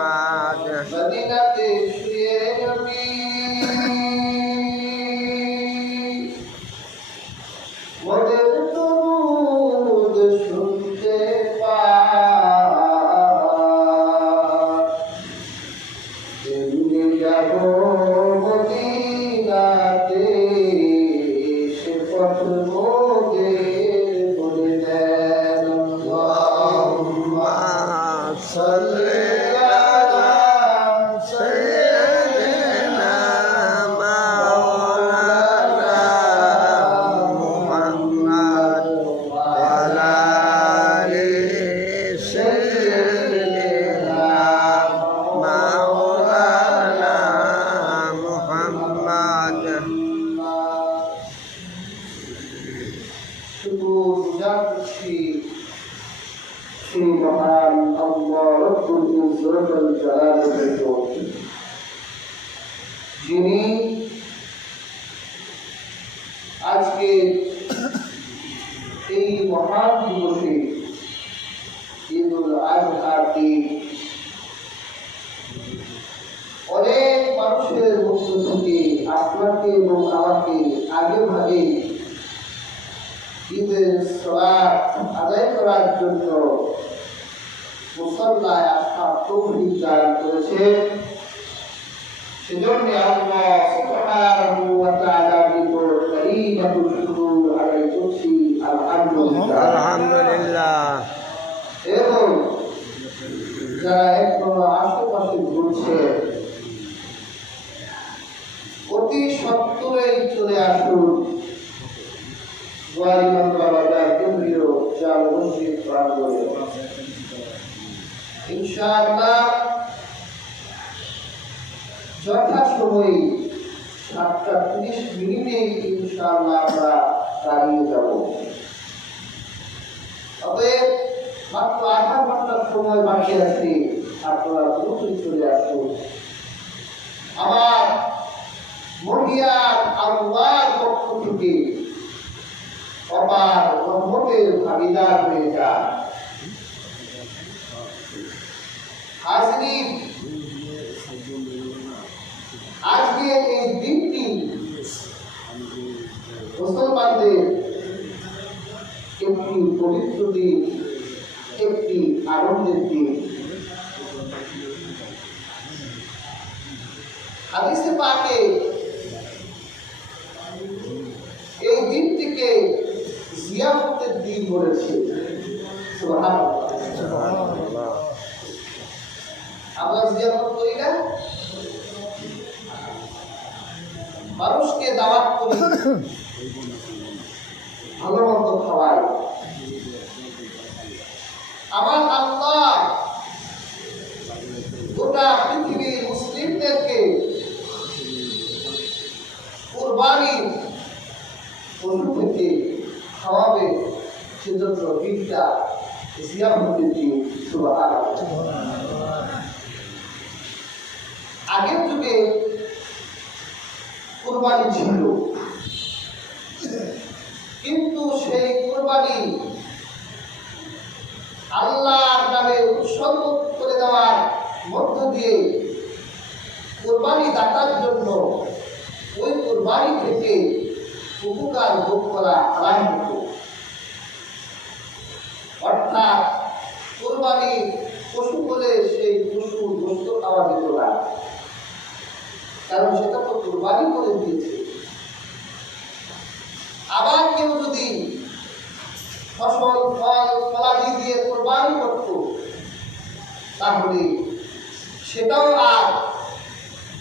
মোহাম্মদ মদিনাতে শুয়ে নবী মোদের দরুদ শুনতে পাই যাব মদিনাতে সে পথ মোদের বলে দেন আল্লাহুম্মা সাল্লি মহান আল্লাহ রব্বুল ইজ্জত ওয়াল জালালের জন্য যিনি আজকে এই মহান দিবসে ঈদুল আজহার দিন অনেক মানুষের মধ্য থেকে আপনাকে এবং আমাকে আগে ভাগে ঈদের সালাত আদায় করার জন্য মুসল্লায় আসার তৌফিক দান করেছে। সেজন্য আল্লাহ সুবহানাহু ওয়া তাআলার নিকট কালিমাতুল শুকর আদায় করছি আলহামদুলিল্লাহ। এবং যারা এখনো আশেপাশে ঘুরছে অতি সত্বরেই চলে আসুন বাজার কেন্দ্রীয় জাল মসজিদ প্রাঙ্গণে। ইনশাআল্লাহ যথাসময়ে 7:30 ইনশাআল্লাহ আমরা দাঁড়িয়ে যাব। অতএব মাত্র আধা ঘন্টার সময় বাকি আছে, আপনারা দ্রুতই চলে আসুন। আমার মহিয়ার আল্লাহর পক্ষ থেকে অপার রহমতের ভাগীদার হয়ে যান। হাজরিন, আজকে এই দিনটি মুসলমানদের একটি পবিত্র দিন, একটি আনন্দের দিন। হাদিসে পাকে এই দিনটিকে জিয়াফতের দিন বলেছে। সুবহানাল্লাহ। আমরা জিয়াফত করি না? মানুষকে দাওয়াত করি, ভালো মন্দ খাওয়াই। আমার আল্লাহ গোটা পৃথিবীর মুসলিমদেরকে কুরবানি পশু থেকে খাওয়াবে, সেজন্য দিনটা জিয়াফতের দিন। সুবহানাল্লাহ। আগের যুগে কুরবানি ছিল, কিন্তু সেই কুরবানি আল্লাহর নামে উৎসর্গ করে দেওয়ার মধ্য দিয়ে কুরবানি দাতার জন্য ওই কুরবানি থেকে উপকার ভোগ করা হারাম হতো। অর্থাৎ কুরবানি পশু বলে সেই পশুর গোশত খাওয়া যেত না, কারণ সেটা তো কুরবানি করে দিয়েছে। আবার কেউ যদি ফসল ফল ফলাদি দিয়ে কুরবানি করত, তাহলে সেটাও আর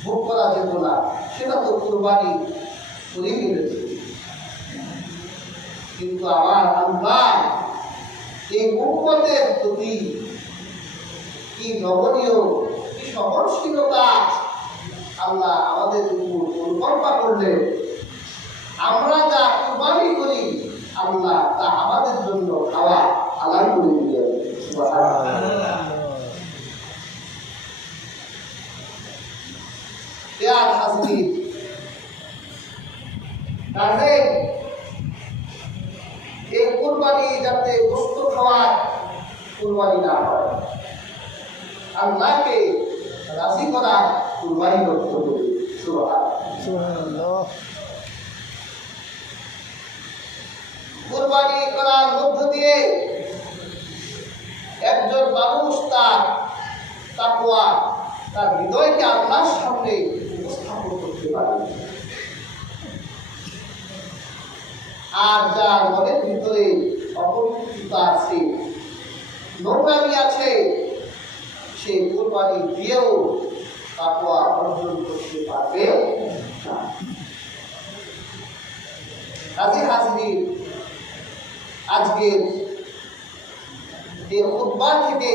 ভোগ করা যেত না, সেটা তো কুরবানি করে দিয়েছে। কিন্তু আমার আল্লাহ এই উম্মতের প্রতি কি নমনীয়, কি সহনশীলতা আল্লাহ আমাদের উপর পরিকল্পনা করলেন। আমরা যা কুরবানি করি আল্লাহ তা আমাদের জন্য খাওয়া হালাল করে দিলেন। এই কুরবানি যাতে গোশত খাওয়ার কুরবানি না হয়, আল্লাহকে রাজি করা কুরবানি করতে হবে। সুবহানাল্লাহ। কুরবানি করার মধ্য দিয়ে একজন মানুষ তার তাকওয়া, তার হৃদয়কে আল্লাহর সামনে উপস্থাপন করতে পারে। আর যার মনের ভিতরে অপবিত্রতা আছে, নোংরামি আছে, সে কুরবানি দিয়েও তাকওয়া অর্জন করতে পারবে না। কাজী হাজির, আজকের এই খুতবা থেকে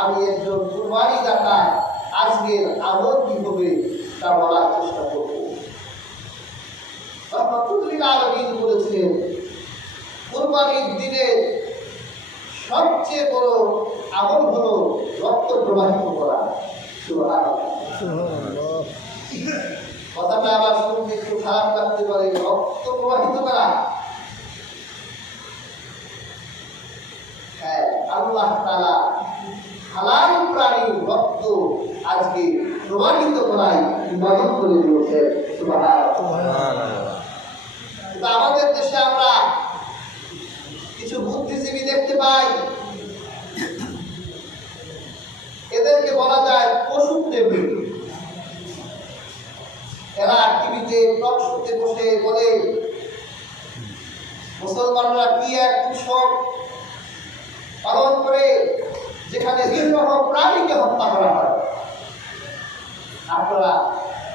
আমি একজন কুরবানি দাতা আজকের আমল কি হবে তা বলার চেষ্টা করব। রহমাতুল্লিল আলামিন বলেছেন, কুরবানির দিনে সবচেয়ে বড় আমল হলো রক্ত প্রবাহিত করা। সুবহানাল্লাহ। কথাটা আবার শুনতে একটু খারাপ লাগতে পারে, রক্ত প্রবাহিত করা। হ্যাঁ, আল্লাহ তাআলা হালাল প্রাণীর রক্ত আজকে প্রবাহিত করাই ইবাদত করে দিয়েছে। সুবহানাল্লাহ। কিন্তু আমাদের দেশে আমরা কিছু বুদ্ধিজীবী দেখতে পাই, এদেরকে বলা যায় পশু প্রেমী। এরা টিভিতে টক শোতে বসে বলে মুসলমানরা কি এক উৎসব পালন করে যেখানে নিরীহ প্রাণীকে হত্যা করা হয়। আপনারা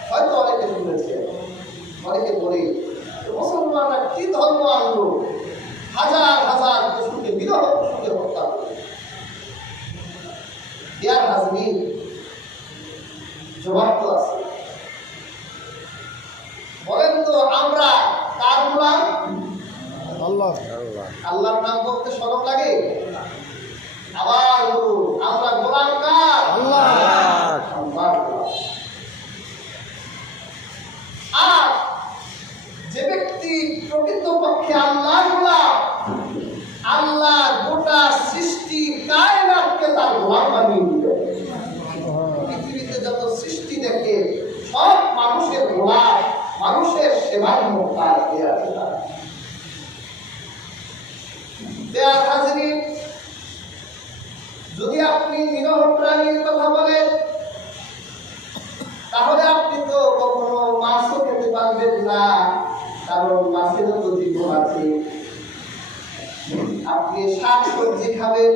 হয়তো অনেকে শুনেছেন, অনেকে বলে মুসলমানরা কি ধর্ম আনলো, হাজার হাজার পশুকে নিরীহ পশুকে হত্যা করে। ইয়ার হাজরিন, জবাব তো আছে। বলেন তো আমরা কার গোলাম? আল্লাহ। আল্লাহর নাম করতে শরম লাগে? আবার বলুন, আমরা গোলাম কার? আল্লাহ। আর যে ব্যক্তি প্রকৃতপক্ষে আল্লাহর গোলাম, আল্লাহ গোটা সৃষ্টি কায়নাতকে তার গোলাম বানিয়ে দিবেন। পৃথিবীতে যত সৃষ্টি দেখে সব মানুষের গোলাম, মানুষের সেবার মুক্তার হয়ে আছে তারা। যদি আপনি নিরীহ প্রাণীর কথা বলেন, তাহলে আপনি তো কখনো মাছও খেতে পারবেন না, কারণ মাছেরও তো জীবন আছে। আপনি শাক সবজি খাবেন।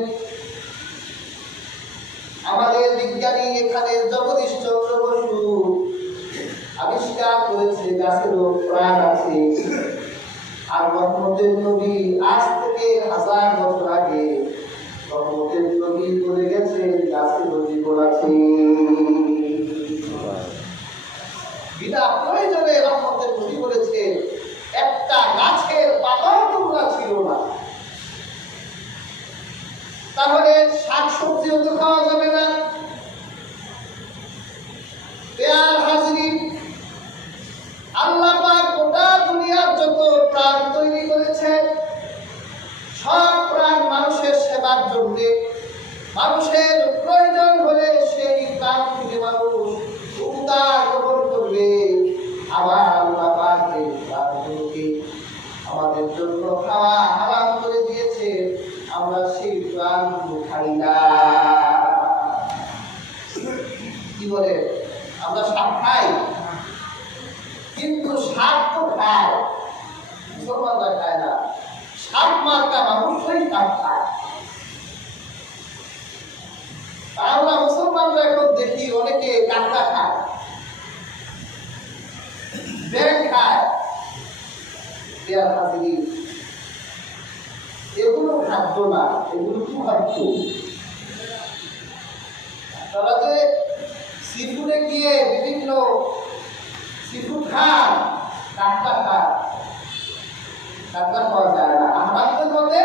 আমাদের বিজ্ঞানী এখানে জগদীশ চন্দ্র বসু আবিষ্কার করেছে গাছেরও প্রাণ আছে। আর রহমতের নবী আজ থেকে 1000 বছর আগে রহমতের নবী বলে গেছেন গাছেরও জীবন আছে। বিনা প্রয়োজনে রহমতের নবী বলেছে একটা গাছের পাতাও টুকরা ছিল না। তাহলে শাক সবজিও তো খাওয়া যাবে না। পেয়ার হাজরিন, আল্লাহ পাক গোটা দুনিয়ার যত প্রাণ তৈরি করেছেন, সব প্রাণ মানুষের সেবার জন্য। মানুষের প্রয়োজন হলে সেই প্রাণ থেকে মানুষ উদার গ্রহণ করবে। আবার আল্লাহ পাক এই প্রাণগুলোকে আমাদের জন্য খাওয়া হারাম করে দিয়েছে, আমরা সেই প্রাণগুলো খাই না। কি বলে, আমরা সাপ খাই, কিন্তু সাপ তো খায়, মুসলমানরা খায় না। সাপ মার্কা মানুষই সাপ খায়। আমরা মুসলমানরা এখন দেখি অনেকে কাঁকড়া খায়, ব্যাঙ খায়। এগুলো খাদ্য না, এগুলো কি খাদ্য? তারা যে সিফুডে গিয়ে বিভিন্ন সিফুড খান, কাঁকড়া খান, কাঁকড়া খাওয়া যায় না। আহ্বানদের মধ্যে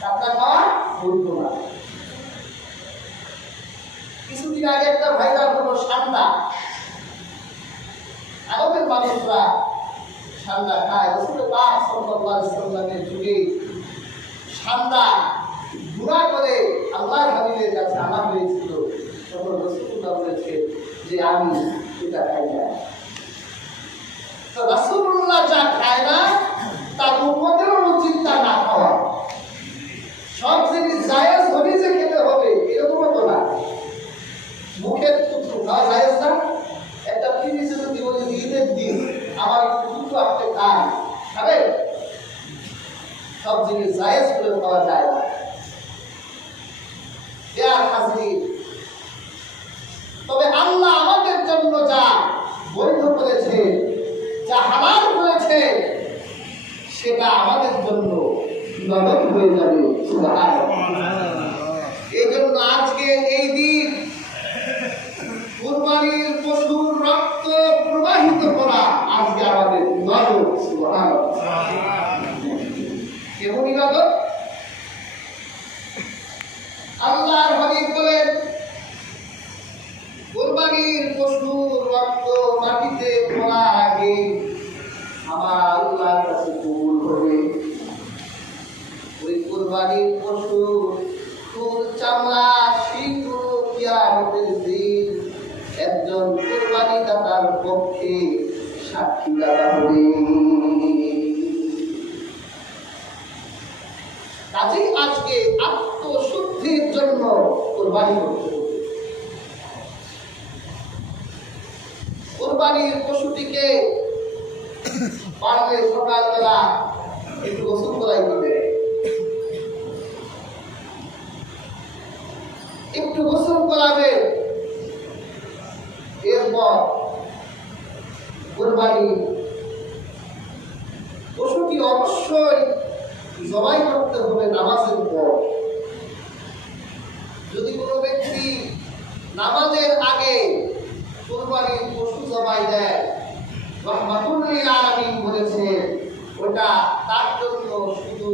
কাঁকড়া খাওয়া বৈধ না। কিছুদিন আগে একটা ভাইরাল হলো সান্ডা। আরবের মানুষরা সান্ডা খায়। রাসূল পাক সাল্লাল্লাহু আলাইহি ওয়াসাল্লামের যুগে সান্ডা গুনাহ করে আল্লাহর হাবিবের কাছে আনা হয়েছিল। তখন যে আমি এটা খাই না। তো রাসূলুল্লাহ যা খায় না তার উম্মতেরও উচিত তা না খাওয়া। সব জিনিস জায়েজ হলে যে খেতে হবে এরকম তো না। মুখের থুতু খাওয়া জায়েজ না? একটা ফিনিশে যদি বলি ঈদের দিন আমার থুতু আপনি খান, খাবেন? সব জিনিস জায়েজ করে খাওয়া যায় না। তবে আল্লাহ আমাদের জন্য যা বৈধ করেছে, যা হালাল করেছে, সেটা আমাদের জন্য ইবাদত হয়ে যাবে। এই জন্য আজকে এই দিন কুরবানির পশুর রক্ত প্রবাহিত করা আজকে আমাদের ইবাদত। কেমন ইবাদত? আল্লাহর হাবিব বলেন, কুরবানির পশুর রক্ত মাটিতে পড়ার আগে আমার আল্লাহর কাছে কবুল হবে। ওই কুরবানির পশু তোর চামড়া শীঘ্র কিয়ামতের দিন একজন কুরবানি দাতার পক্ষে সাক্ষী দাতা হবে। কাজেই আজকে আত্মশুদ্ধির জন্য কুরবানি করতে হবে। কুরবানির পশুটিকে পারলে সকালবেলা একটু গোসল করাই দিবে, একটু গোসল করাবে। এরপর কুরবানি পশুটি অবশ্যই জবাই করতে হবে নামাজের পর। যদি কোনো ব্যক্তি নামাজের আগে কুরবানির পশু জবাই দেয়, রাহমাতুল লিল আলামিন বলেছেন ওটা তার জন্য শুধু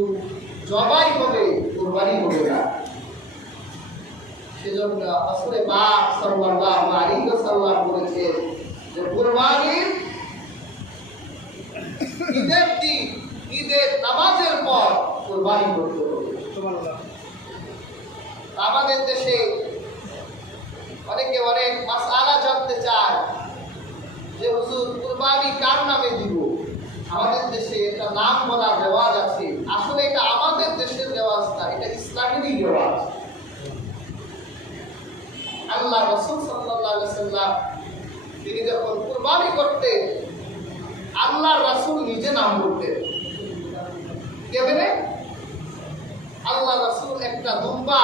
জবাই হবে, কুরবানি হবে না। সেজন্য রাসূল পাক সাল্লাল্লাহু আলাইহি ওয়াসাল্লাম বলেছেন যে কুরবানির ঈদের দিন, ঈদের নামাজের পর কুরবানি করতে হবে। আমাদের দেশে অনেকে অনেক মাসআলা জানতে চায় যে হুজুর কুরবানি কার নামে দিব? আমাদের দেশে একটা নাম বলা রেওয়াজ আছে। আসলে এটা আমাদের দেশের রেওয়াজ না, এটা ইসলামেরই রেওয়াজ। আল্লাহ রাসূল সাল্লাল্লাহু আলাইহি ওয়াসাল্লাম তিনি যখন কুরবানি করতেন আল্লাহ রাসূল নিজে নাম বলতেন। কেমনে? আল্লাহ রাসূল একটা দুম্বা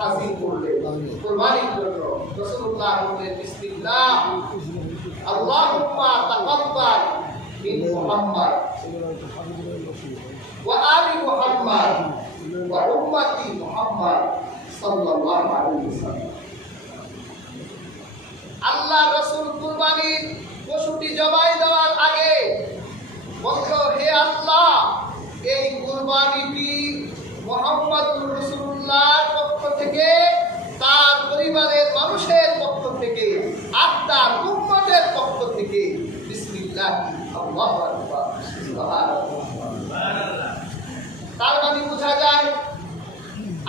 হাজির করলেন কুরবানির জন্য। রাসূলুল্লাহ বললেন বিসমিল্লাহ আল্লাহুম্মা তাকাব্বাল মিন মুহাম্মদ ওয়া আলি মুহাম্মদ ওয়া উম্মতি মুহাম্মদ সাল্লাল্লাহু আলাইহি ওয়াসাল্লাম। আল্লাহ রাসূল কুরবানির পশুটি জবাই দেওয়ার আগে বলতো, হে আল্লাহ, এই কুরবানিটি মুহাম্মদুর রাসূলুল্লাহর পক্ষ থেকে, তার পরিবারের মানুষের পক্ষ থেকে, আর তার উম্মতের পক্ষ থেকে। বিসমিল্লাহ আল্লাহু আকবার সুবহানাল্লাহ। তার মানে বোঝা যায়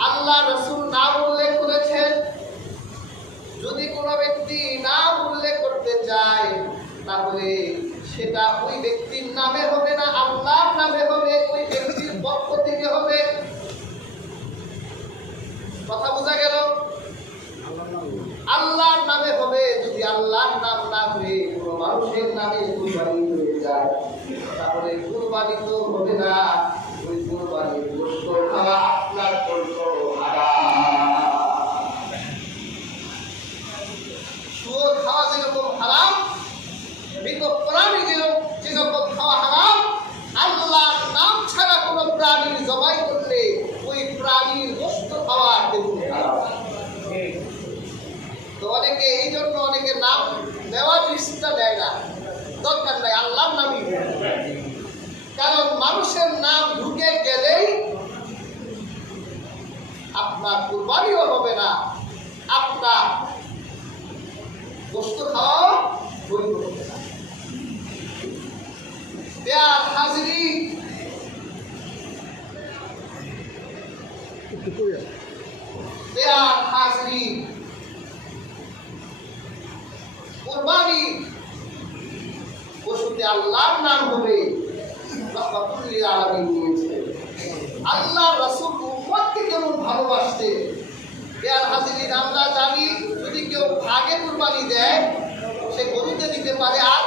আল্লাহ রাসূল নাম উল্লেখ করেছেন। যদি কোনো ব্যক্তি নাম উল্লেখ করতে চায় তাহলে সেটা ওই ব্যক্তির নামে হবে না, আল্লাহর নামে হবে, ওই ব্যক্তির পক্ষ থেকে হবে। কথা বোঝা গেল? আল্লাহর নামে হবে। যদি আল্লাহর নাম না হয়ে কোনো মানুষের নামে কুরবানি হয়ে যায় তাহলে কুরবানি তো হবে না, ওই কুরবানির গোশত খাওয়া আপনার জন্য হারাম। শুয়োর খাওয়া যেরকম হারাম, মৃত প্রাণী যেরকম খাওয়া হারাম, আল্লাহর নাম ছাড়া কোনো প্রাণীর জবাই করলে ওই প্রাণীর গোশত খাওয়া তেমনি হারাম। তো অনেকে এই জন্য অনেকে নাম নেওয়ার ইচ্ছা দেয় না, দরকার নাই, আল্লাহর নামই। কারণ মানুষের নাম ঢুকে গেলেই আপনার কুরবানিও হবে না, আপনার গোশত খাওয়াও বৈধ হবে না। প্যার হাজিরি, প্যার হাজিরি, শুরুতে আল্লাহর নাম হবে রাহমাতুল লিল আলামিন নিয়েছে। আল্লাহ রাসূল উম্মতকে কেমন ভালোবাসতেন। ইয়ার হাজিরিন, আমরা জানি যদি কেউ ভাগে কুরবানি দেয় সে গরুতে দিতে পারে, আর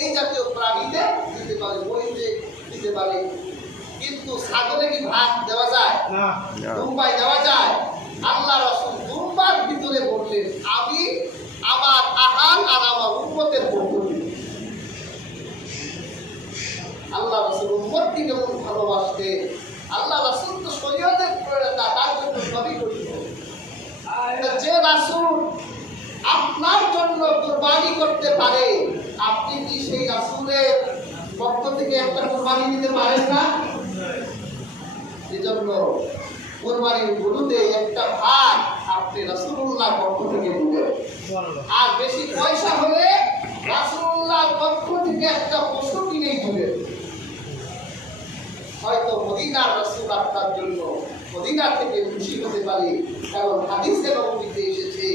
এই জাতীয় প্রাণীতে দিতে পারে, মহিষে দিতে পারে, কিন্তু ছাগলে কি ভাগ দেওয়া যায়? দুম্বায় দেওয়া যায়? আল্লাহ রাসূল দুম্বার ভিতরে বললেন, আমি আমার আহার আর আমার উম্মতের পদ্ধতি। আল্লাহ রাসূল উম্মতকে কেমন ভালোবাসতেন। আল্লাহ রাসূল তো শরীয়তের প্রণেতা, তার জন্য সবই করিত। যে রাসূল আপনার জন্য কুরবানি করতে পারে, আপনি কি সেই রাসূলের পক্ষ থেকে একটা কুরবানি দিতে পারেন না? এজন্য কুরবানির গরুতে একটা ভাগ আপনি রাসূলুল্লাহর পক্ষ থেকে দিবেন, আর বেশি পয়সা হলে রাসূলুল্লাহর পক্ষ থেকে একটা পশু কিনেই দিবেন। হয়তো মদিনার রাসূল আপনার জন্য মদিনা থেকে খুশি হতে পারে, কারণ হাদিসে নববীতে এসেছে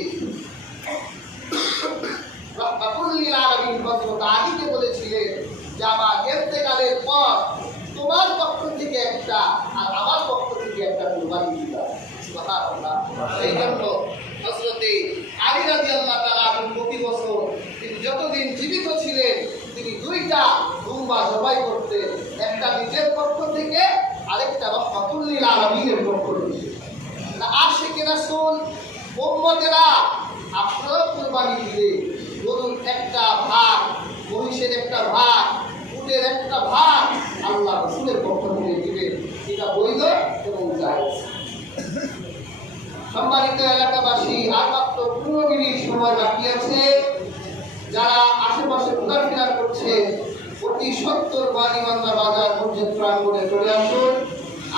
রাহমাতুল লিল আলামিন হযরত আলীকে বলেছিলেন যে আমার ইন্তেকালের পর তোমার পক্ষ থেকে একটা আর আমার পক্ষ থেকে একটা কুরবানি দিবা। সুবহানাল্লাহ। এই জন্য হযরত আলী রাদিয়াল্লাহু তাআলা প্রতি বছর তিনি যতদিন জীবিত ছিলেন তিনি দুইটা দুম্বা জবাই করতেন, একটা নিজের পক্ষ থেকে আরেকটা রাহমাতুল লিল আলামিনের পক্ষ থেকে। আশিকে রাসূল উম্মতেরা আপনারা কুরবানি দিলে গরুর একটা ভাগ, মহিষের একটা ভাগ, উটের একটা ভাগ আল্লাহ রাসূলের পক্ষ থেকে দিবেন। এটা বৈধ এবং জায়েজ। সম্মানিত এলাকাবাসী, আর মাত্র 15 মিনিট সময় বাকি আছে। যারা আশেপাশে ঘোরাফেরা করছে অতি সত্তর বাণীবান্ধা বাজার মসজিদ প্রাঙ্গণে চলে আসুন।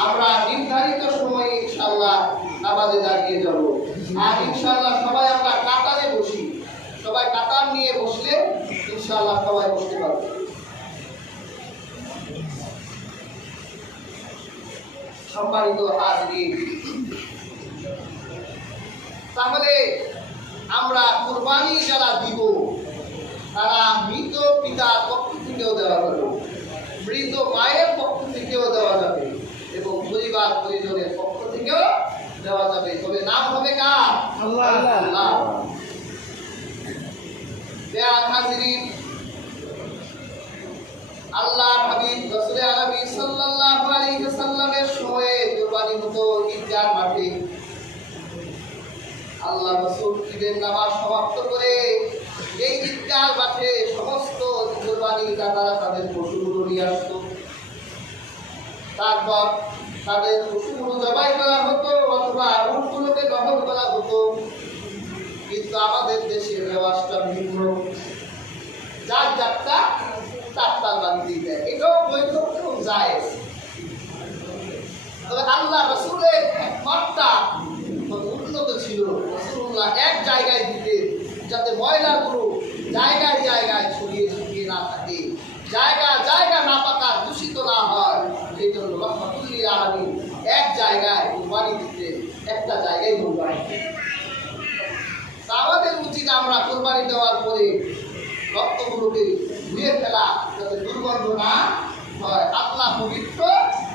আমরা নির্ধারিত সময়ে ইনশাআল্লাহ নামাজে দাঁড়িয়ে যাব, আর ইনশাআল্লাহ সবাই আমরা কাতারে বসি। সবাই কাতার নিয়ে বসলে ইনশাআল্লাহ সবাই বসতে পারবে। সম্মানিত হাজিরিন, তাহলে আমরা কুরবানি যারা দিব তারা মৃত পিতার পক্ষ থেকেও দেওয়া যাবে, মৃত মায়ের পক্ষ থেকেও দেওয়া যাবে এবং পরিবার পরিজনের পক্ষ থেকেও দেওয়া যাবে। তবে নাম হবে কার? আল্লাহ। হাজিরিন, আল্লাহ হাবিব রাসূল আরবি সাল্লাল্লাহু আলাইহি ওয়াসাল্লামের সময়ে কুরবানি হতো ঈদগাহ মাঠে। আল্লাহ রাসূল ঈদের নামাজ সমাপ্ত করে এই ঈদগাহ মাঠে সমস্ত কুরবানি দাতারা তাদের পশুগুলো নিয়ে আসতো। তারপর তাদের পশুগুলো জবাই করা হতো অথবা উটগুলোকে দহন করা হতো। কিন্তু আমাদের দেশের রেওয়াজটা ভিন্ন, যার যাত্রা তার বান্দি দেয়, এটাও বৈধ এবং জায়েজ। তবে আল্লাহ রাসূলের মাত্রা উন্নত ছিল। রাসূলুল্লাহ এক জায়গায় দিতেন যাতে ময়লাগুলো জায়গায় জায়গায় ছড়িয়ে ছিটিয়ে না থাকে, জায়গা জায়গা না পাকা দূষিত না হয়। সেই জন্য রাহমাতুল লিল আলামিন এক জায়গায় কুরবানি দিতেন, একটা জায়গায় কুরবানি দিতেন। আমাদের উচিত আমরা কুরবানি দেওয়ার পরে রক্তগুলোকে ধুয়ে ফেলা, যাতে দুর্গন্ধ না হয়। আল্লাহ পবিত্র,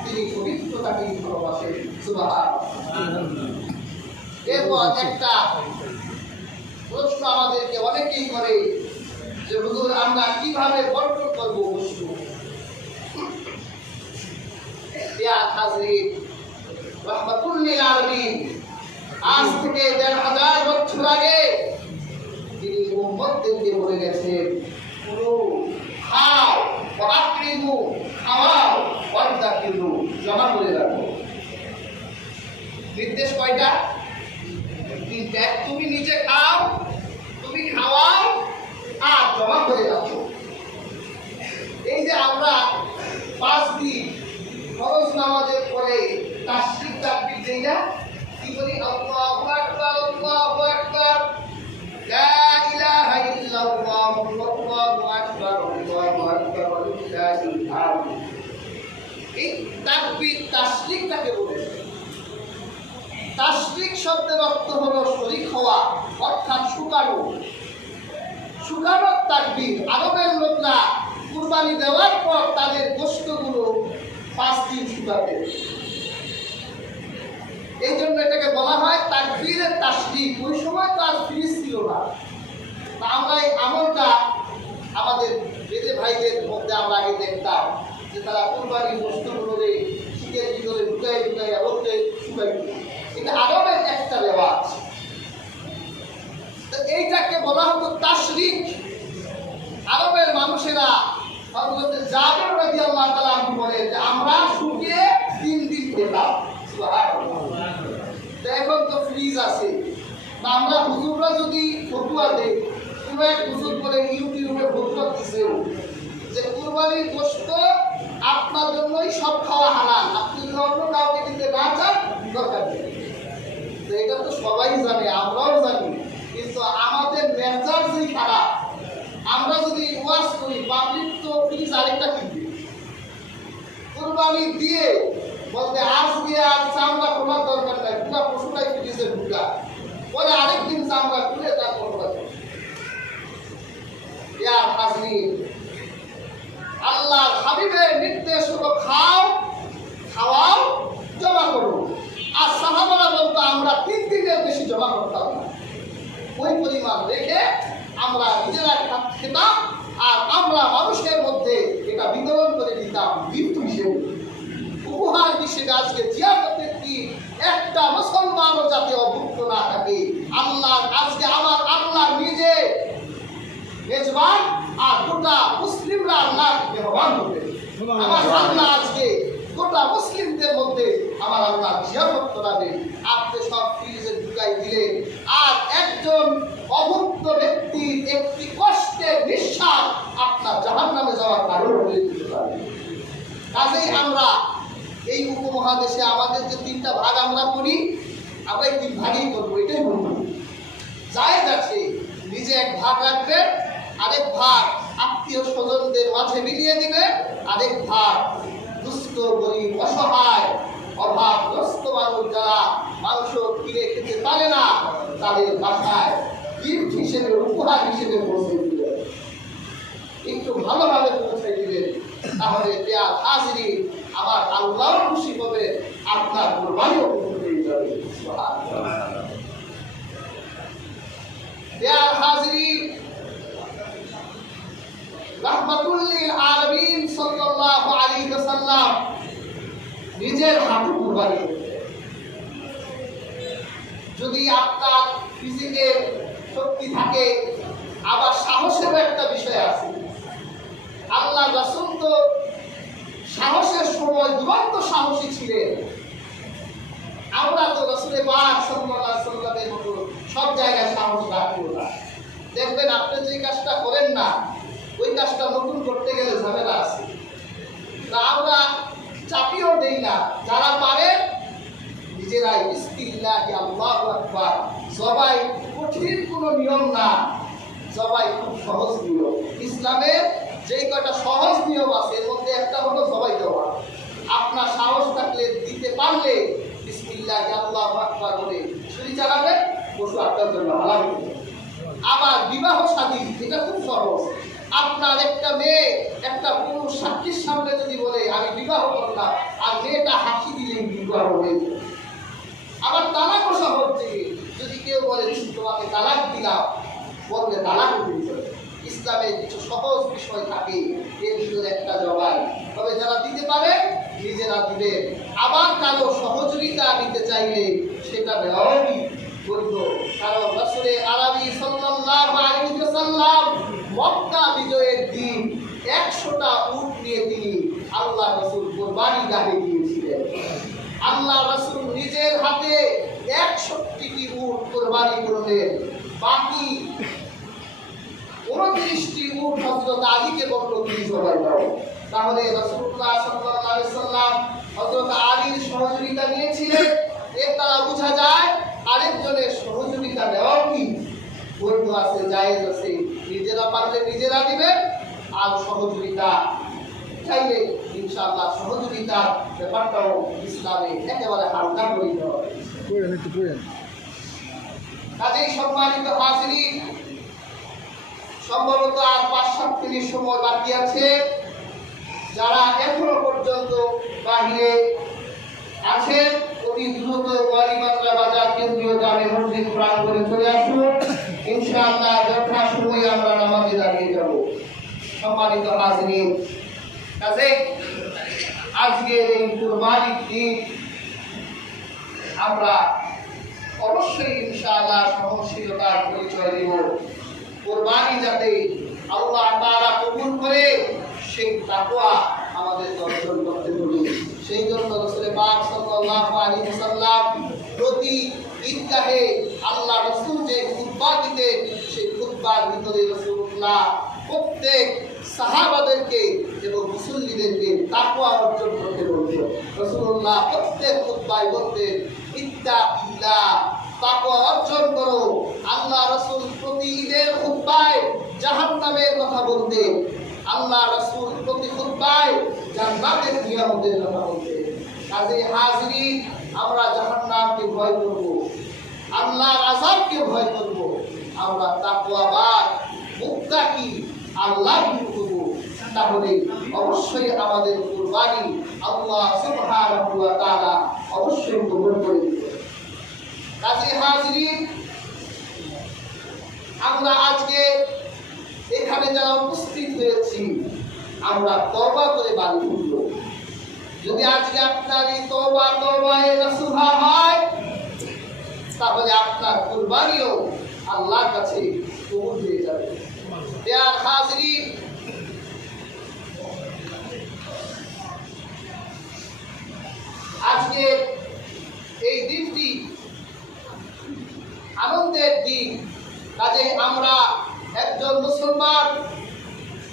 তিনি পবিত্রতাকে ভালোবাসেন। সুবহানাল্লাহ। এরপর একটা প্রশ্ন আমাদেরকে অনেকেই করে যে হুজুর আমরা কিভাবে বন্টন করবো বস্তু? হাজিরিন, রাহমাতুল লিল আলামিন আজ থেকে ১৫০০ বছর আগে তিনি উম্মতদেরকে বলে গেছেন, পুরো খাও, ওয়াকরিমু, খাওয়াও, ওয়াদাকিরু, জমা করে রাখো। নির্দেশ কয়টা? তুমি নিজে খাও, তুমি খাওয়াও, আর জমা করে রাখো। এই যে আমরা 5 দিন ফরজ নামাজের পরে তাসবিহ তাকবীর দেই না, কি বলি? আল্লাহু আকবার, আল্লাহু আকবার, লা ইলাহা ইল্লাল্লাহ, আল্লাহু আকবার, আল্লাহু আকবার, ওয়ালিল্লাহিল হামদ। এই তাকবীর তাসবিহ কাকে বলে? তাসবিহ শব্দের অর্থ হলো শরীক হওয়া, অর্থাৎ শুকানো। শুকানোর তাকবীর। আরবের লোকরা কুরবানি দেওয়ার পর তাদের গোশতগুলো 5 দিন শুকাবে। এই জন্য এটাকে বলা হয় তাকবীরের তাশরীক। ওই সময় তো আর ফ্রিজ ছিল না। আমরা এই আমলটা আমাদের বেদে ভাইদের মধ্যে আমরা আগে দেখতাম যে তারা কুরবানির গোশতগুলোরে শীতের ভিতরে ঢুকাই বলতে শুকাই। এটা আরবের একটা রেওয়াজ। এইটাকে বলা হতো তাশরীক। আরবের মানুষেরা হযরত জাবের রাদিয়াল্লাহু তাআলা আনহু বলেন যে আমরা শুকিয়ে 3 দিন খেতাম। সুবহানাল্লাহ। এখন তো ফ্রিজ আছে। আমরা হুজুররা যদি ফতোয়া দেই, কোনো এক হুজুর বলে ইউটিউবে ফতোয়া দিছে যে কুরবানির গোশত আপনার জন্যই সব খাওয়া হালাল, আপনি যদি অন্য কাউকে দিতে না চান দরকার নেই। তো এটা তো সবাই জানে, আমরাও জানি, কিন্তু আমাদের মেজাজই খারাপ। আমরা যদি ওয়াজ করি পাবলিক তো প্লিজ আরেকটা কিনবে, কুরবানি দিয়ে বলতে আজকে আর চামড়া খোলার দরকার নাই, পুরো পশুটাই ফ্রিজে ঢুকা, পরে আরেকদিন চামড়া খুলে তারপর আল্লাহর হাবিবের নির্দেশ হলো খাও, খাওয়াও, জমা করো। আর সাহাবারা বলতো আমরা 3 দিনের বেশি জমা করতাম না। ওই পরিমাণ রেখে আমরা নিজেরা খেতাম আর আমরা মানুষের মধ্যে এটা বিতরণ করে দিতাম গিফট হিসেবে, উপহার হিসেবে। আজকে জিয়ারতের দিন একটা মুসলমানও যাতে অভুক্ত না থাকে। আল্লাহ আজকে আমার আল্লাহ নিজে মেজবান আর গোটা মুসলিমরা আল্লাহকে মেহমান করবে। আমার আল্লাহ আজকে গোটা মুসলিমদের মধ্যে আমার আল্লাহ জিয়ারত করাবে। আপনি সব ফ্রিজে ঢুকাই দিলেন আর একজন অভুক্ত ব্যক্তির একটি কষ্টের নিঃশ্বাস আপনার জাহান্নামে যাওয়ার কারণ হয়ে যেতে পারে। কাজেই আমরা এই উপমহাদেশে আমাদের যে 3টা ভাগ আমরা করি, আমরা এই 3 ভাগই করবো, এটাই বলবো। জায়েজ আছে নিজে এক ভাগ রাখবে, আরেক ভাগ আত্মীয় স্বজনদের মাঝে মিলিয়ে দিবে, আরেক ভাগ দুস্থ গরিব অসহায় অভাবগ্রস্ত মানুষ যারা মাংস কিনে খেতে পারে না তাদের বাসায় গিফট হিসেবে, উপহার হিসেবে পৌঁছে দিবে। একটু ভালোভাবে পৌঁছে দিবেন, তাহলে প্রিয় হাজিরিন আমার আল্লাহ খুশি হবে, আপনার কুরবানিও কবুল হয়ে যাবে। সুবহানাল্লাহ। প্রিয় হাজিরিন, রাহমাতুল লিল আলামিন সাল্লাল্লাহু আলাইহি ওয়াসাল্লাম নিজের হাতে কুরবানি করতেন। যদি আপনার ফিজিকের শক্তি থাকে, আবার সাহসের একটা বিষয় আছে। আল্লাহ রাসূল তো সাহসের সময় দুরন্ত সাহসী ছিলেন। আমরা তো রাসূলের পাক সাল্লাল্লাহু আলাইহি ওয়াসাল্লামের মতো সব জায়গায় সাহস রাখি না। দেখবেন আপনি যে কাজটা করেন না, ওই কাজটা নতুন করতে গেলে ঝামেলা আছে। তা আমরা চাপিও দেই না। যারা পারে নিজেরাই বিসমিল্লাহ আল্লাহু আকবার, সবাই কঠিন কোনো নিয়ম না, সবাই খুব সহজ নিয়ম। ইসলামের যেই কয়টা সহজ নিয়ম আছে এর মধ্যে একটা হলো সবাই দেওয়া। আপনার সাহস থাকলে দিতে পারলে বিসমিল্লাহ আল্লাহু আকবার বলে ছুরি চালাবেন, পশু আপনার জন্য হালাল হবে। আবার বিবাহ শাদী এটা খুব সহজ। আপনার একটা মেয়ে একটা পুরুষ সাক্ষীর সামনে যদি বলে আমি বিবাহ করলাম, আর মেয়েটা হাসি দিলেই বিবাহ হয়ে যাবে। আবার তালাকও সহজ থেকে যদি কেউ বলে তোমাকে তালাক দিলাম, বললে তালাক হয়ে যাবে। ইসলামের কিছু সহজ বিষয় থাকে, এর ভিতরে একটা জবাই। তবে যারা দিতে পারে নিজেরা দিবে। আবার কারো সহযোগিতা নিতে চাইলে সেটা নেওয়াই বৈধ। কারণ রাসূলে আরবি সাল্লাল্লাহু আলাইহি ওয়াসাল্লাম মক্কা বিজয়ের দিন 100টা উট নিয়ে তিনি আল্লাহ রাসূল কুরবানি গাহে গিয়েছিলেন। আল্লাহ রাসূল নিজের হাতে 61টি উট কুরবানি করলেন। বাকি 29টি উট হযরত আলীকে বলল তুমি জবাই দাও। তাহলে রাসূলুল্লাহ সাল্লাল্লাহু আলাইহি ওয়াসাল্লাম হযরত আলীর সহযোগিতা নিয়েছিলেন। এর দ্বারা বোঝা যায় আরেকজনের সহযোগিতা নেওয়াও কি বৈধ আছে, জায়েজ আছে। নিজেরা পারলে নিজেরা দিবেন, আর সহযোগিতা চাইলে ইনশাআল্লাহ সহযোগিতার ব্যাপারটাও ইসলামে একেবারে হালকা করে দেওয়া হয়। কাজেই সম্মানিত হাজিরিন, সম্ভবত আর 5-7 মিনিট সময় বাকি আছে। যারা এখনো পর্যন্ত বাহিরে আছেন অতি দ্রুত ওয়ালিমাতলা বাজার কেন্দ্রীয় জামে মসজিদ প্রাঙ্গণে চলে আসুন। ইনশাআল্লাহ যথাসময়ে আমরা নামাজে দাঁড়িয়ে যাব। সম্মানিত হাজিরিন, কাজে আজকের এই কুরবানির দিন আমরা অবশ্যই ইনশাআল্লাহ সহনশীলতার পরিচয় দেব। কুরবানি যাতে আল্লাহ তাআলা কবুল করে সেই তাকওয়া আমাদের অর্জন করতে হবে। সেই জন্য রাসূল পাক সাল্লাল্লাহু আলাইহি ওয়াসাল্লাম প্রতি ঈদগাহে আল্লাহ রাসূল যে খুতবা দিতেন সেই খুতবার ভিতরে রাসূলুল্লাহ প্রত্যেক সাহাবাদেরকে এবং মুসল্লিদেরকে তাকওয়া অর্জন করতে বলতেন। রাসূলুল্লাহ প্রত্যেক খুতবায় বলতেন ইত্তাকিল্লাহ, তাকওয়া অর্জন করো। আল্লাহ রাসূল প্রতি ঈদের খুতবায় জাহান্নামের কথা বলতেন। আল্লাহ রাসূল প্রতি খুতবায় জান্নাতের নিয়ামতের কথা বলতেন। কাজে হাজিরিন, আমরা জাহান্নামকে ভয় করব, আল্লাহর আযাবকে ভয় করব। আমরা তাকওয়াবান মুত্তাকি আল্লাহ করব, তাহলে অবশ্যই আমাদের কুরবানি আল্লাহ সুবহানাহু ওয়া তাআলা অবশ্যই কবুল করে দিবেন। কাজে হাজিরিন, আমরা আজকে এখানে যারা উপস্থিত হয়েছি আমরা তওবা করে বাড়ি ফিরব। যদি আজকে আপনার এই তওবায়ে নাসুহা হয় তাহলে আপনার কুরবানিও আল্লাহর কাছে কবুল হয়ে যাবে। প্রিয় হাজিরিন, আজকে এই দিনটি আনন্দের দিন। কাজে আমরা একজন মুসলমান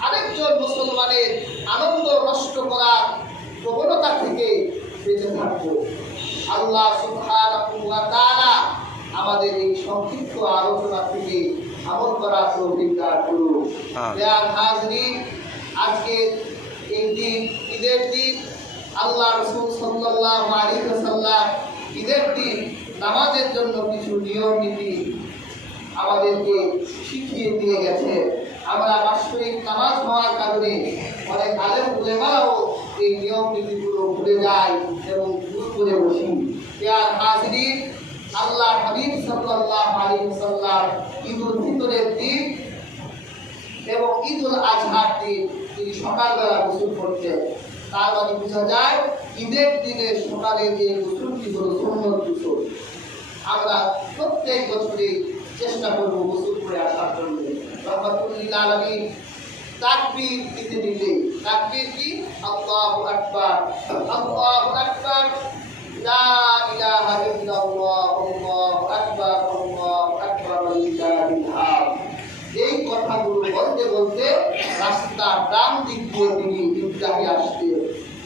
আরেকজন মুসলমানের আনন্দ নষ্ট করার প্রবণতা থেকে বেঁচে থাকবো। আল্লাহ সুবহানাহু ওয়া তাআলা আমাদের এই সংক্ষিপ্ত আলোচনা থেকে আমল করার তৌফিক দান করুন। প্রিয় হাজিরিন, আজকে এই দিন ঈদের দিন। আল্লাহ রাসূল সাল্লাল্লাহু আলাইহি ওয়াসাল্লাম ঈদের দিন নামাজের জন্য কিছু নিয়ম নীতি আমাদেরকে শিখিয়ে দিয়ে গেছে। আমরা বাৎসরিক নামাজ হওয়ার কারণে অনেক আলেম উলেমাও এই নিয়ম নীতিগুলো ভুলে যায় এবং ভুল করে বসি। প্রিয় হাজিরিন, আল্লাহ হাবিব সাল্লাল্লাহু আলাইহি ওয়াসাল্লাম ঈদুল ফিতরের দিন এবং ঈদুল আজহার দিন তিনি সকালবেলা গোসল করতেন। তার মানে বোঝা যায় ঈদের দিনে সকালে যে গোসলটি হলো সুন্নত গোসল। আমরা প্রত্যেক বছরে চেষ্টা করব গোসল করে আসার জন্য। রহমাতুল লিল আলামিন তাকবীর দিতে দিতে, তাকবীর কি? আল্লাহু আকবার, আল্লাহু আকবার, লা ইলাহা ইল্লাল্লাহ, আল্লাহু আকবার, আল্লাহু আকবার, লিল্লাহিল হামদ। এই কথাগুলো বলতে বলতে রাস্তার ডান দিক দিয়ে তিনি ঈদগাহে আসতেন।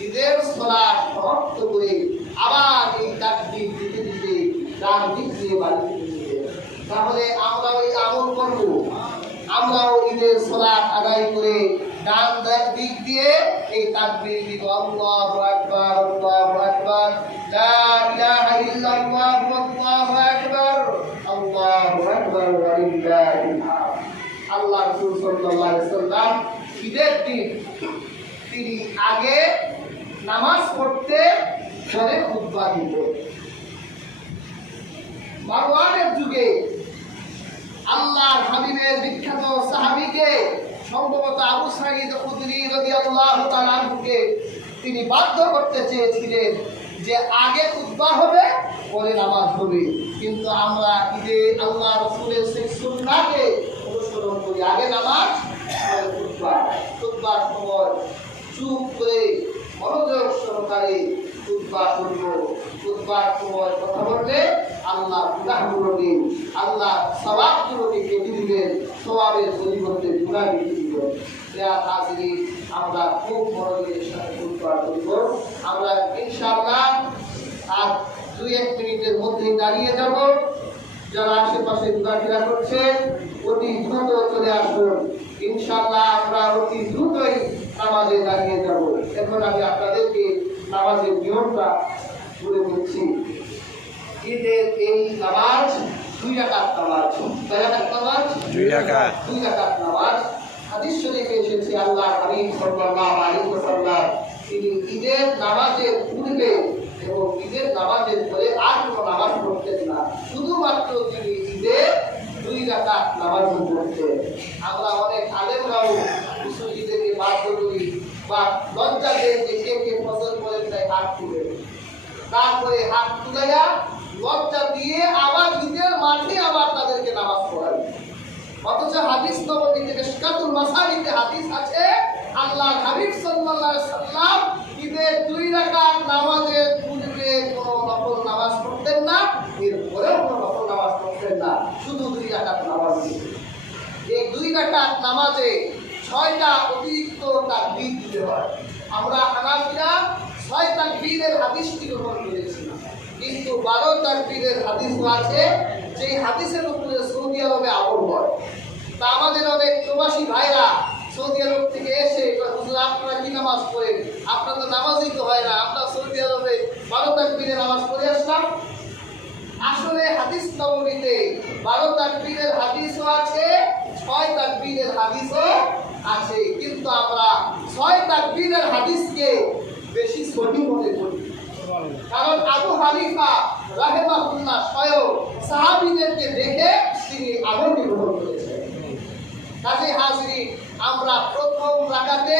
ঈদের সালাত সমাপ্ত করে আবার এই তাকবীর দিতে দিতে ডান দিক দিয়ে বাড়ি ফিরতেন। তাহলে আমরা ওই আমল করব, আমরাও ঈদের সালাত আদায় করে ডান দিক দিয়ে এই তাকবীর দিব, আল্লাহু আকবার, আল্লাহু আকবার, লা ইলাহা ইল্লাল্লাহ, আল্লাহু আকবার, আল্লাহু আকবার, ওয়া লিল্লাহিল হামদ। আল্লাহ রাসূল সাল্লাল্লাহু আলাইহি ওয়াসাল্লাম ঈদের দিন তিনি আগে নামাজ পড়তে পরে খুতবা দিতেন। মারওয়ানের যুগে আল্লাহর হাবিবের বিখ্যাত সাহাবীকে সম্ভবত আবু সাঈদ খুদরি রাদিয়াল্লাহু তাআলা আনহুকে তিনি বাধ্য করতে চেয়েছিলেন যে আগে খুতবা হবে পরে নামাজ হবে। কিন্তু আমরা ঈদে আল্লাহ রাসূলের সেই সুন্নাহকে অনুসরণ করি, আগে নামাজ পরে খুতবা। খুতবার সময় চুপ করে মনোযোগ সহকারে খুতবা করব। খুতবার সময় কথা বললে আল্লাহ গুনাহগুলো দিন, আল্লাহ সওয়াবগুলোকে কেটে দিবেন, সওয়াবের পরিবর্তে গুনাহ লিখে দিবেন। প্রিয় হাজিরিন, আমরা খুব মনোযোগের সাথে খুতবা করব। আমরা ইনশাআল্লাহ আর 2-1 মিনিটের মধ্যেই দাঁড়িয়ে যাব। যারা আশেপাশে ঘোরাফেরা করছে অতি দ্রুত চলে আসুন। ইনশাআল্লাহ আমরা অতি দ্রুতই নামাজে দাঁড়িয়ে যাব। এখন আমি আপনাদেরকে নামাজের নিয়মটা বলে দিচ্ছি। ঈদের এই নামাজ 2 রাকাত নামাজ। কয় রাকাত নামাজ? 2 রাকাত। 2 রাকাত নামাজ। হাদিস শরীফে এসেছে আল্লাহ হাবিব সাল্লাল্লাহু আলাইহি ওয়াসাল্লাম তিনি ঈদের নামাজের পূর্বে এবং ঈদের নামাজের পরে আর কোনো নামাজ পড়তেন না, শুধুমাত্র তিনি ঈদে 2 রাকাত নামাজ পড়তেন। আমরা অনেক আলেমরাও ঈদেরকে বাধ্য করি বা লজ্জা দেয় যে কে ফজর করেন তাই হাত তুলে, তারপরে হাত তুলাইয়া লজ্জা দিয়ে আবার ঈদের মাঠে আবার তাদেরকে নামাজ পড়াই। অথচ হাদিস নববীতে মিশকাতুল মাসাবিতে হাদিস আছে আল্লাহ হাবিব সাল্লাল্লাহু আলাইহি সাল্লাম ঈদের 2 রাকাত নামাজের পূর্বে কোনো নফল নামাজ পড়তেন না, এরপরেও কোনো নফল নামাজ পড়তেন না, শুধু 2 রাকাত নামাজ পড়তেন। এই 2 রাকাত নামাজে 6টা অতিরিক্ত তাকবীর দিতে হয়। আমরা হানাফিরা 6 তাকবীরের হাদিসটি গ্রহণ করেছি, কিন্তু 12 তাকবীরের হাদিসও আছে, যেই হাদিসের উপরে সৌদি আরবে আমল হয়। তা আমাদের অনেক প্রবাসী ভাইরা সৌদি আরব থেকে এসে হুজুর আপনারা কি নামাজ পড়েন, আপনার তো নামাজই তো হয় না, আমরা সৌদি আরবে 12 তাকবীরের নামাজ পড়ে আসলাম। আসলে হাদিস নববীতে 12 তাকবীরের হাদিসও আছে, 6 তাকবীরের হাদিসও আছে, কিন্তু আমরা 6 তাকবীরের হাদিসকে বেশি সহি মনে করি। কারণ আবু হানিফা রাহিমাহুল্লাহ স্বয়ং সাহাবীদেরকে দেখে তিনি আমল গ্রহণ করেছেন। কাজে হাজির আমরা প্রথম রাকাতে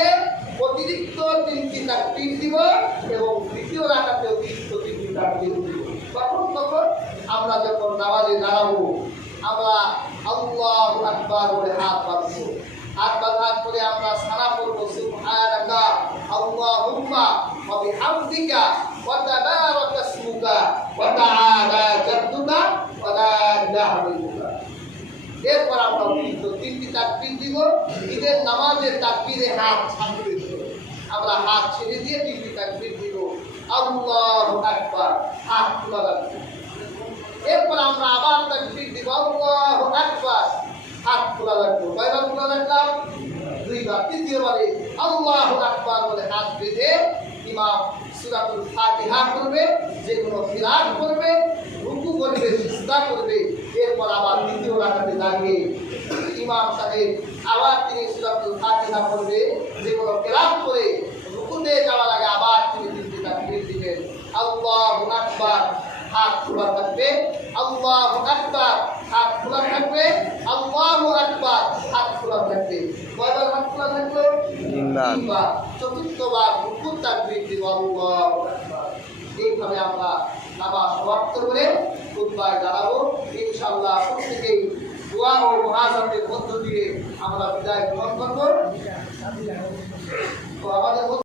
অতিরিক্ত 3টি তাকবীর দিব এবং দ্বিতীয় রাকাতে অতিরিক্ত 3টি তাকবীর দিব। তখন আমরা যখন নামাজে দাঁড়াবো আমরা আল্লাহু আকবার বলে হাত বাঁধবো, হাত বাঁধার পরে আমরা সানা পড়বো সুবহানাকা আল্লাহুম্মা ওয়া বিহামদিকা ওয়া তাবারাকা ইসমুকা ওয়া তাআলা জাদ্দুকা ওয়া লা ইলাহা ইল্লাল্লাহ। এরপর আমরা 3টি তাকবীর দিব। ঈদের নামাজের তাকবীরে হাত ছাড়তে দিব, আমরা হাত ছেড়ে দিয়ে 3টি তাকবীর দিব। আল্লাহু আকবার, হাত খোলা রাখবো। এরপর আমরা আবার তাকবীর দিব, আল্লাহু আকবার, হাত খোলা রাখবো। কয়বার খোলা রাখলাম? 2 বার। তৃতীয়বারে আল্লাহু আকবার বলে হাত বেঁধে ইমাম সূরাতুল ফাতিহা করবে, যে কোনো কিরাত করবে, রুকু করবে, সিজদা করবে। এরপর আবার দ্বিতীয় রাকাতে দাঁড়িয়ে ইমাম সাহেব আবার তিনি সূরাতুল ফাতিহা করবে, যে কোনো কিরাত করে রুকুতে যাওয়ার আগে আবার তিনি 3টি তাকবীর দিবেন। আল্লাহু আকবার, হাত খোলা থাকবে, আল্লাহু আকবার, হাত খোলা থাকবে, আল্লাহু আকবার, হাত খোলা থাকবে। কয়বার হাত খোলা থাকলো? 3 বার। চতুর্থবার রুকু তাকবীর দিব, আল্লাহু আকবার। এইভাবে আমরা নামাজ সমাপ্ত করে খুতবায় দাঁড়াবো। ইনশাআল্লাহ প্রত্যেকেই দোয়া ও মুনাজাতের মধ্য দিয়ে আমরা বিদায় গ্রহণ করব।